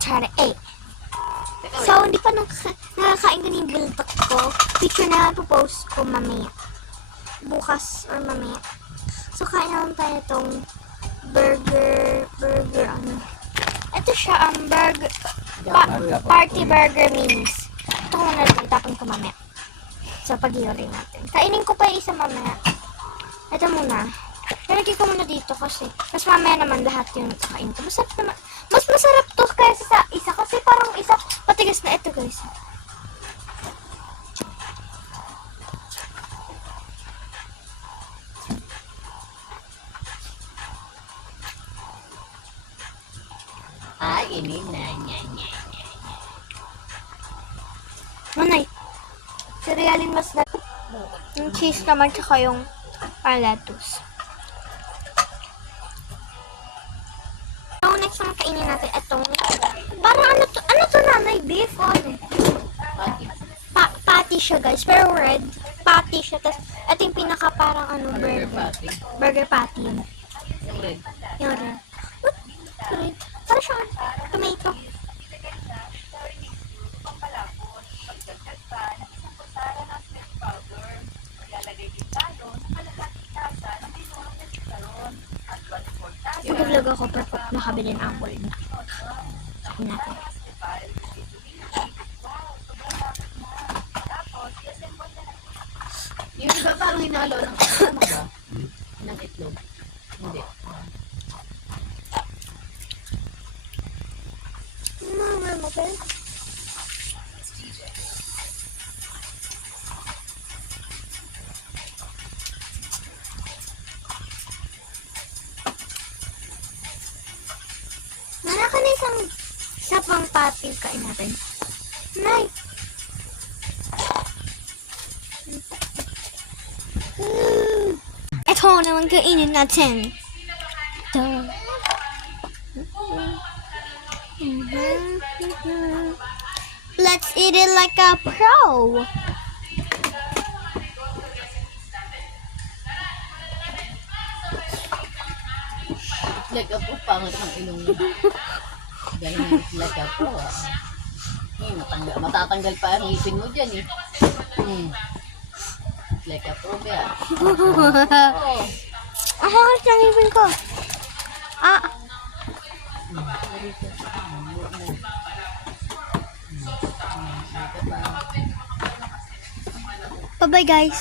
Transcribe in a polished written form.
Tara, So, hindi pa nakakain ko ng bulldog ko. Picture na lang po-post ko mamaya. Bukas or mamaya. So, kain naman tayo itong burger, Ito siya, party burger minis. Ito muna natin, itapon ko mamaya. So, pag-iurin natin. Kainin ko pa yung isa mamaya. Ito muna. Nalagay ko muna dito kasi. Tapos mamaya naman lahat yung kain ko. Masarap naman. Mas masarap to kaysa sa isa kasi parang isa patigas na ito guys. Ini na. Manay. Cerealin mas na. Yung cheese naman tsaka yung lettuce. So, next naman kainin natin itong parang ano to nanay? Beef o ano? Patty siya guys. Pero red. Patty siya. Tapos, ito yung pinaka parang burger patty yun. Yung red. What? Red. Parang siya tomato. Nag-vlog ako pero nakabili ng apple na. Sakin natin. Yung iba parang hinalo ng kasama ba? Ng itlog. Hindi. Mama mo ba? Nana ka na isa pang patty kain natin. Nay! Ito naman kainin natin. Ito. Let's eat it like a pro. Like a po, pangit ng ilong niya. Ganun, like a po. Matatanggal pa ang ngipin mo dyan eh. Like a po ba? Oh. Ang hakit ng ngipin ko. Bye-bye guys.